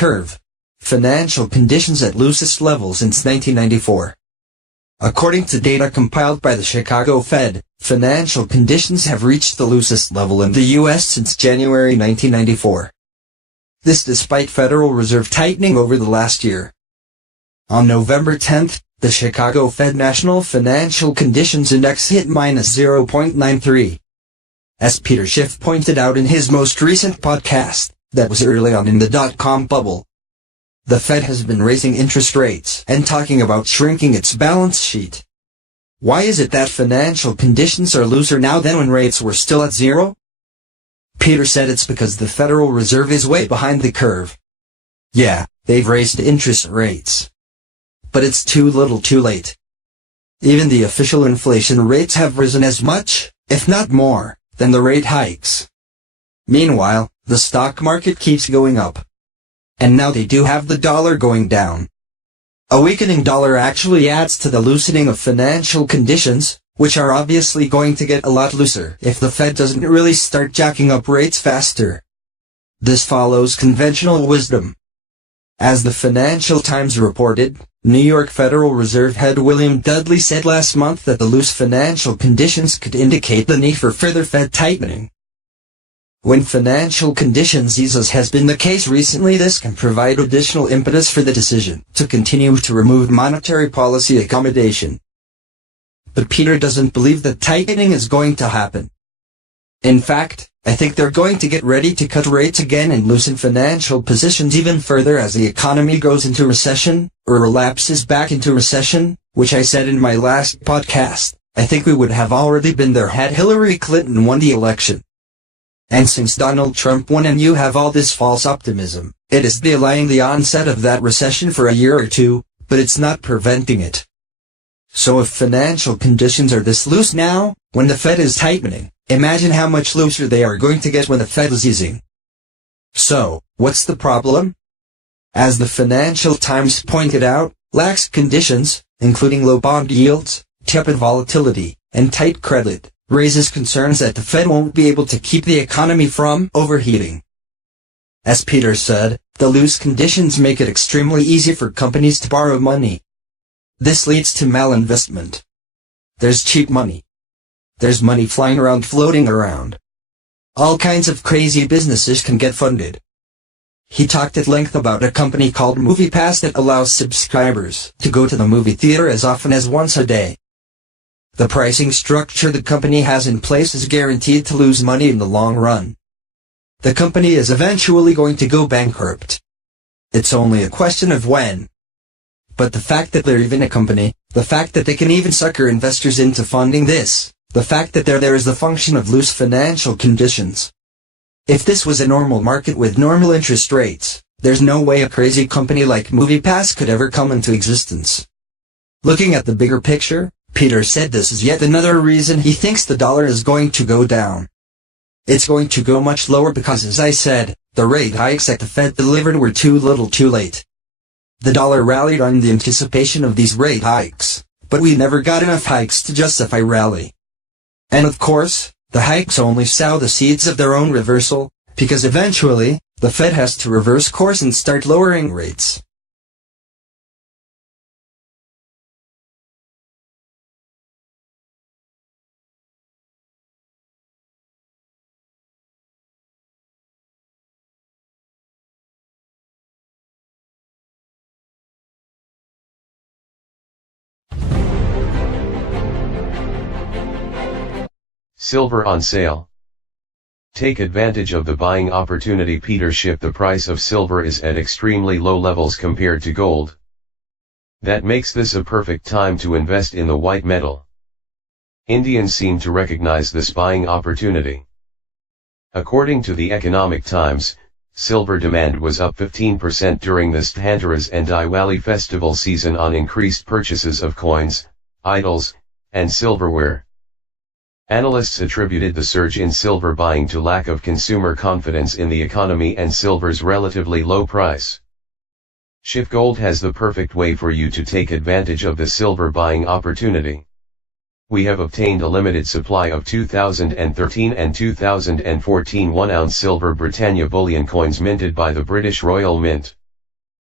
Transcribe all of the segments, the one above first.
curve. Financial conditions at loosest level since 1994. According to data compiled by the Chicago Fed, financial conditions have reached the loosest level in the U.S. since January 1994. This despite Federal Reserve tightening over the last year. On November 10th, the Chicago Fed National Financial Conditions Index hit minus 0.93. As Peter Schiff pointed out in his most recent podcast, that was early on in the dot-com bubble. The Fed has been raising interest rates and talking about shrinking its balance sheet. Why is it that financial conditions are looser now than when rates were still at zero? Peter said it's because the Federal Reserve is way behind the curve. Yeah, they've raised interest rates. But it's too little too late. Even the official inflation rates have risen as much, if not more, than the rate hikes. Meanwhile, the stock market keeps going up. And now they do have the dollar going down. A weakening dollar actually adds to the loosening of financial conditions, which are obviously going to get a lot looser if the Fed doesn't really start jacking up rates faster. This follows conventional wisdom. As the Financial Times reported, New York Federal Reserve head William Dudley said last month that the loose financial conditions could indicate the need for further Fed tightening. When financial conditions ease, as has been the case recently, this can provide additional impetus for the decision to continue to remove monetary policy accommodation. But Peter doesn't believe that tightening is going to happen. In fact, I think they're going to get ready to cut rates again and loosen financial positions even further as the economy goes into recession, or relapses back into recession, which I said in my last podcast, I think we would have already been there had Hillary Clinton won the election. And since Donald Trump won and you have all this false optimism, it is delaying the onset of that recession for a year or two, but it's not preventing it. So if financial conditions are this loose now, when the Fed is tightening, imagine how much looser they are going to get when the Fed is easing. So, what's the problem? As the Financial Times pointed out, lax conditions, including low bond yields, tepid volatility, and tight credit, raises concerns that the Fed won't be able to keep the economy from overheating. As Peter said, the loose conditions make it extremely easy for companies to borrow money. This leads to malinvestment. There's cheap money. There's money floating around. All kinds of crazy businesses can get funded. He talked at length about a company called MoviePass that allows subscribers to go to the movie theater as often as once a day. The pricing structure the company has in place is guaranteed to lose money in the long run. The company is eventually going to go bankrupt. It's only a question of when. But the fact that they're even a company, the fact that they can even sucker investors into funding this, the fact that they're there is the function of loose financial conditions. If this was a normal market with normal interest rates, there's no way a crazy company like MoviePass could ever come into existence. Looking at the bigger picture, Peter said this is yet another reason he thinks the dollar is going to go down. It's going to go much lower because, as I said, the rate hikes that the Fed delivered were too little too late. The dollar rallied on the anticipation of these rate hikes, but we never got enough hikes to justify rally. And of course, the hikes only sow the seeds of their own reversal, because eventually, the Fed has to reverse course and start lowering rates. Silver on sale. Take advantage of the buying opportunity. Peter Schiff. The price of silver is at extremely low levels compared to gold. That makes this a perfect time to invest in the white metal. Indians seem to recognize this buying opportunity. According to the Economic Times, silver demand was up 15% during this Dhanteras and Diwali festival season on increased purchases of coins, idols, and silverware. Analysts attributed the surge in silver buying to lack of consumer confidence in the economy and silver's relatively low price. Schiff Gold has the perfect way for you to take advantage of the silver buying opportunity. We have obtained a limited supply of 2013 and 2014 1-ounce silver Britannia bullion coins minted by the British Royal Mint.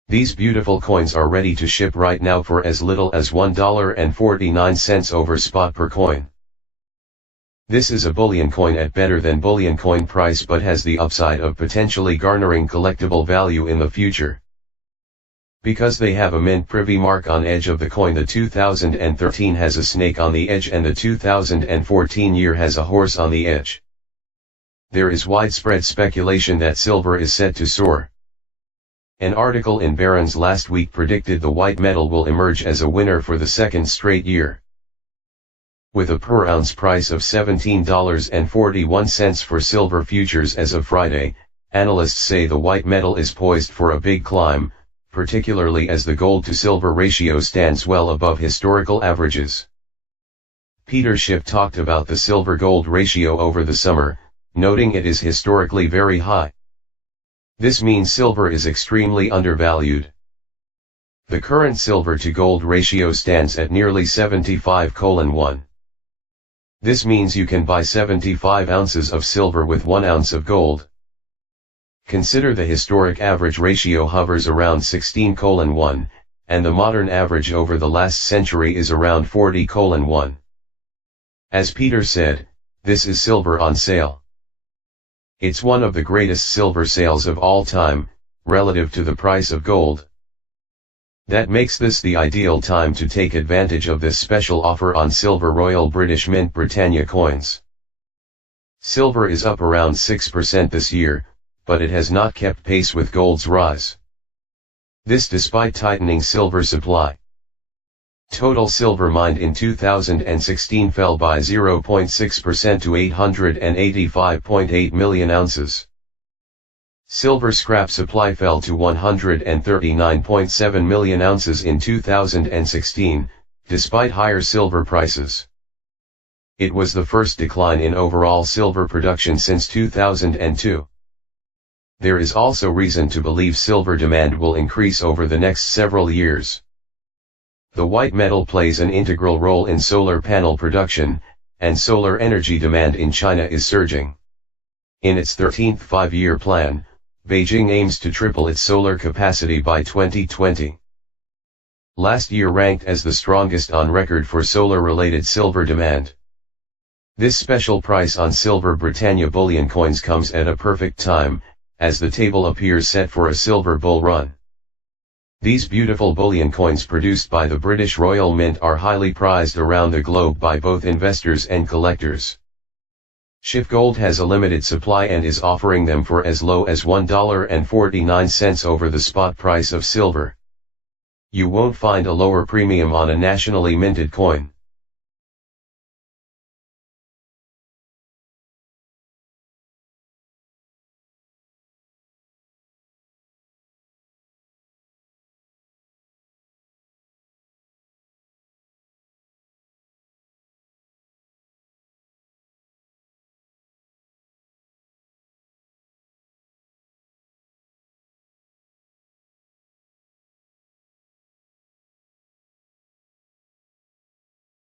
These beautiful coins are ready to ship right now for as little as $1.49 over spot per coin. This is a bullion coin at better than bullion coin price but has the upside of potentially garnering collectible value in the future. Because they have a mint privy mark on edge of the coin, the 2013 has a snake on the edge and the 2014 year has a horse on the edge. There is widespread speculation that silver is set to soar. An article in Barron's last week predicted the white metal will emerge as a winner for the second straight year. With a per ounce price of $17.41 for silver futures as of Friday, analysts say the white metal is poised for a big climb, particularly as the gold to silver ratio stands well above historical averages. Peter Schiff talked about the silver-gold ratio over the summer, noting it is historically very high. This means silver is extremely undervalued. The current silver-to-gold ratio stands at nearly 75:1. This means you can buy 75 ounces of silver with 1 ounce of gold. Consider the historic average ratio hovers around 16:1, and the modern average over the last century is around 40:1. As Peter said, this is silver on sale. It's one of the greatest silver sales of all time, relative to the price of gold. That makes this the ideal time to take advantage of this special offer on silver Royal British Mint Britannia coins. Silver is up around 6% this year, but it has not kept pace with gold's rise. This despite tightening silver supply. Total silver mined in 2016 fell by 0.6% to 885.8 million ounces. Silver scrap supply fell to 139.7 million ounces in 2016, despite higher silver prices. It was the first decline in overall silver production since 2002. There is also reason to believe silver demand will increase over the next several years. The white metal plays an integral role in solar panel production, and solar energy demand in China is surging. In its 13th five-year plan, Beijing aims to triple its solar capacity by 2020. Last year ranked as the strongest on record for solar-related silver demand. This special price on silver Britannia bullion coins comes at a perfect time, as the table appears set for a silver bull run. These beautiful bullion coins produced by the British Royal Mint are highly prized around the globe by both investors and collectors. SCHIFF Gold has a limited supply and is offering them for as low as $1.49 over the spot price of silver. You won't find a lower premium on a nationally minted coin.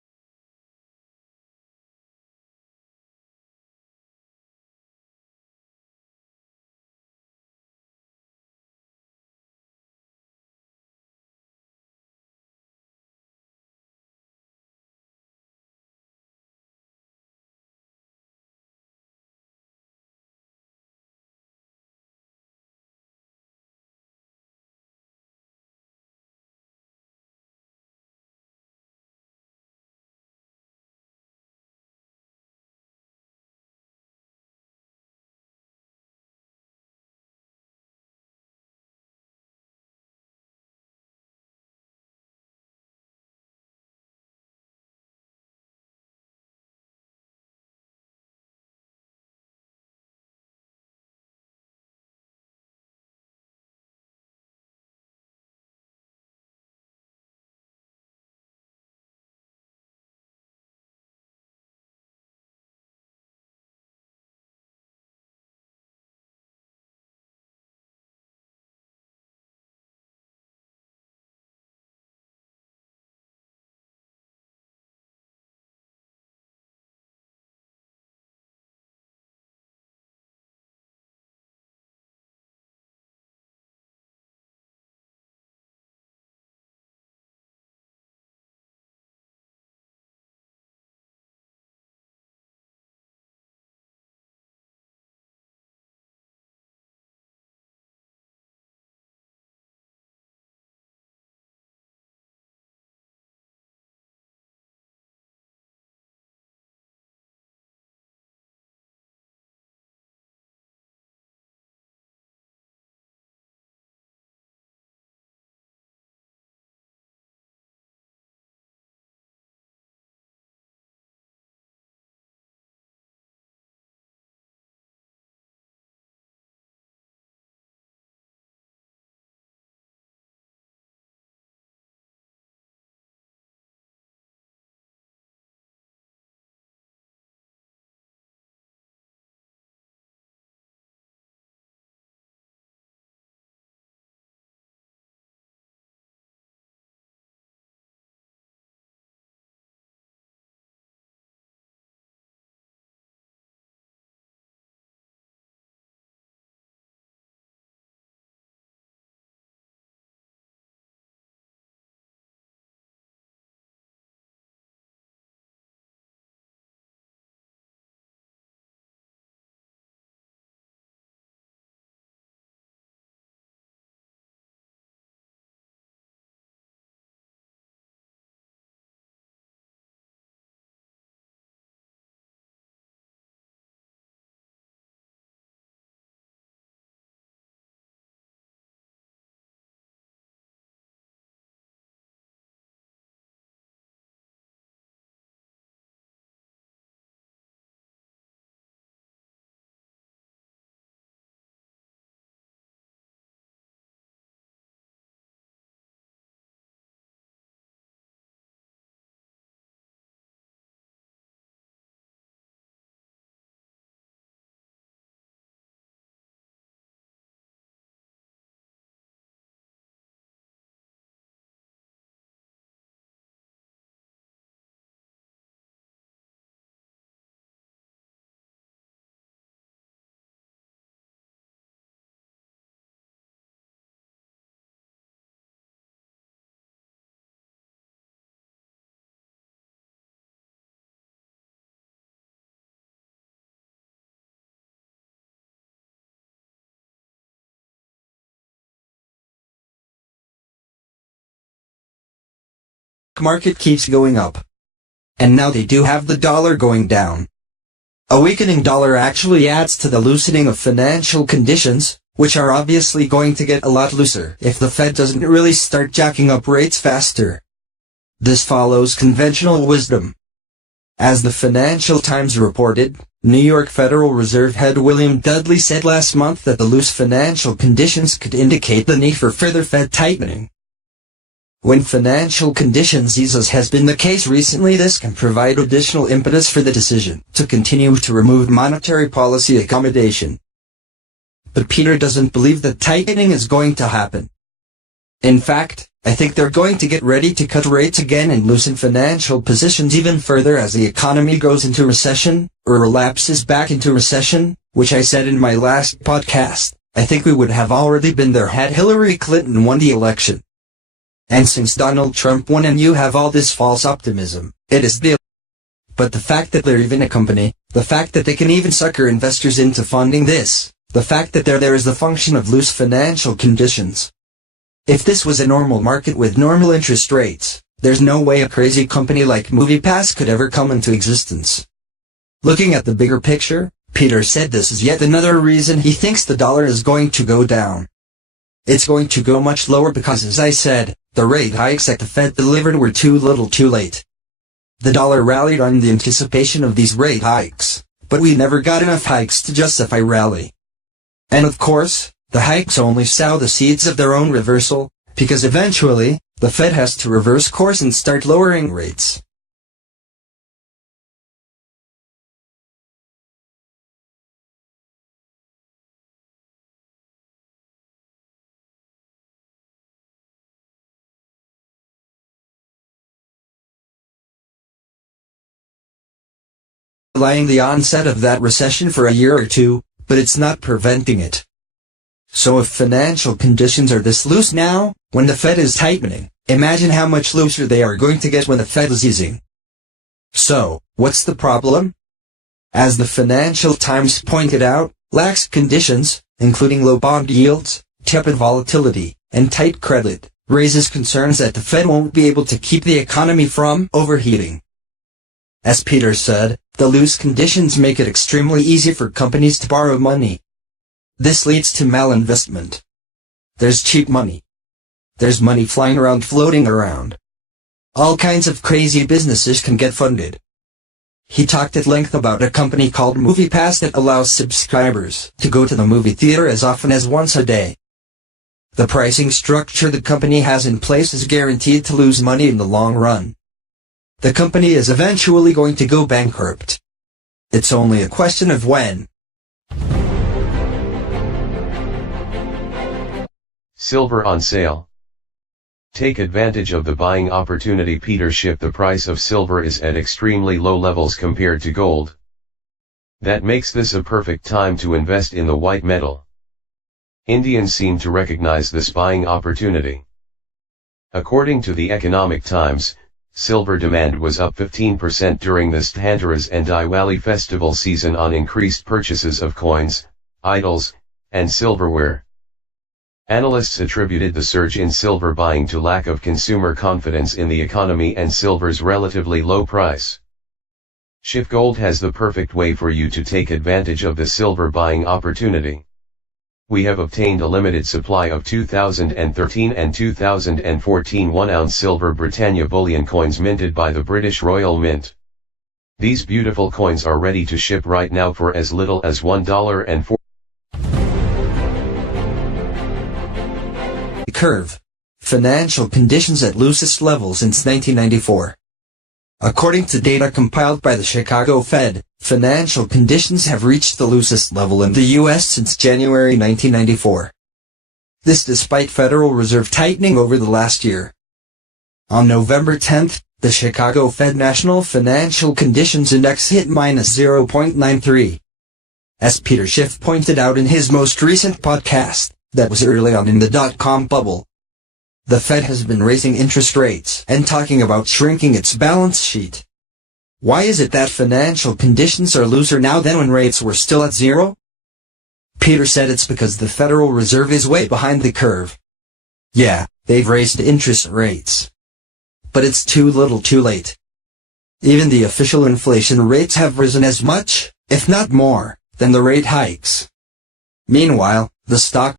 stock market keeps going up. And now they do have the dollar going down. A weakening dollar actually adds to the loosening of financial conditions, which are obviously going to get a lot looser if the Fed doesn't really start jacking up rates faster. This follows conventional wisdom. As the Financial Times reported, New York Federal Reserve head William Dudley said last month that the loose financial conditions could indicate the need for further Fed tightening. When financial conditions ease, as has been the case recently, this can provide additional impetus for the decision to continue to remove monetary policy accommodation. But Peter doesn't believe that tightening is going to happen. In fact, I think they're going to get ready to cut rates again and loosen financial positions even further as the economy goes into recession, or relapses back into recession, which I said in my last podcast. I think we would have already been there had Hillary Clinton won the election. And since Donald Trump won and you have all this false optimism, it is the. But the fact that they're even a company, the fact that they can even sucker investors into funding this, the fact that they're there is the function of loose financial conditions. If this was a normal market with normal interest rates, there's no way a crazy company like MoviePass could ever come into existence. Looking at the bigger picture, Peter said this is yet another reason he thinks the dollar is going to go down. It's going to go much lower because, as I said, the rate hikes that the Fed delivered were too little too late. The dollar rallied on the anticipation of these rate hikes, but we never got enough hikes to justify rally. And of course, the hikes only sow the seeds of their own reversal, because eventually, the Fed has to reverse course and start lowering rates. Delaying the onset of that recession for a year or two, but it's not preventing it. So if financial conditions are this loose now, when the Fed is tightening, imagine how much looser they are going to get when the Fed is easing. So, what's the problem? As the Financial Times pointed out, lax conditions, including low bond yields, tepid volatility, and tight credit, raises concerns that the Fed won't be able to keep the economy from overheating. As Peter said, the loose conditions make it extremely easy for companies to borrow money. This leads to malinvestment. There's cheap money. There's money flying around, floating around. All kinds of crazy businesses can get funded. He talked at length about a company called MoviePass that allows subscribers to go to the movie theater as often as once a day. The pricing structure the company has in place is guaranteed to lose money in the long run. The company is eventually going to go bankrupt. It's only a question of when. Silver on sale. Take advantage of the buying opportunity. Peter Schiff. The price of silver is at extremely low levels compared to gold. That makes this a perfect time to invest in the white metal. Indians seem to recognize this buying opportunity. According to the Economic Times, silver demand was up 15% during the Dhanteras and Diwali festival season on increased purchases of coins, idols, and silverware. Analysts attributed the surge in silver buying to lack of consumer confidence in the economy and silver's relatively low price. SCHIFF Gold has the perfect way for you to take advantage of the silver buying opportunity. We have obtained a limited supply of 2013 and 2014 1-ounce silver Britannia bullion coins minted by the British Royal Mint. These beautiful coins are ready to ship right now for as little as $1.04. Curve. Financial conditions at loosest level since 1994. According to data compiled by the Chicago Fed, financial conditions have reached the loosest level in the U.S. since January 1994. This despite Federal Reserve tightening over the last year. On November 10th, the Chicago Fed National Financial Conditions Index hit -0.93. As Peter Schiff pointed out in his most recent podcast, that was early on in the dot-com bubble. The Fed has been raising interest rates and talking about shrinking its balance sheet. Why is it that financial conditions are looser now than when rates were still at zero? Peter said it's because the Federal Reserve is way behind the curve. Yeah, they've raised interest rates. but it's too little too late. Even the official inflation rates have risen as much, if not more, than the rate hikes. Meanwhile, the stock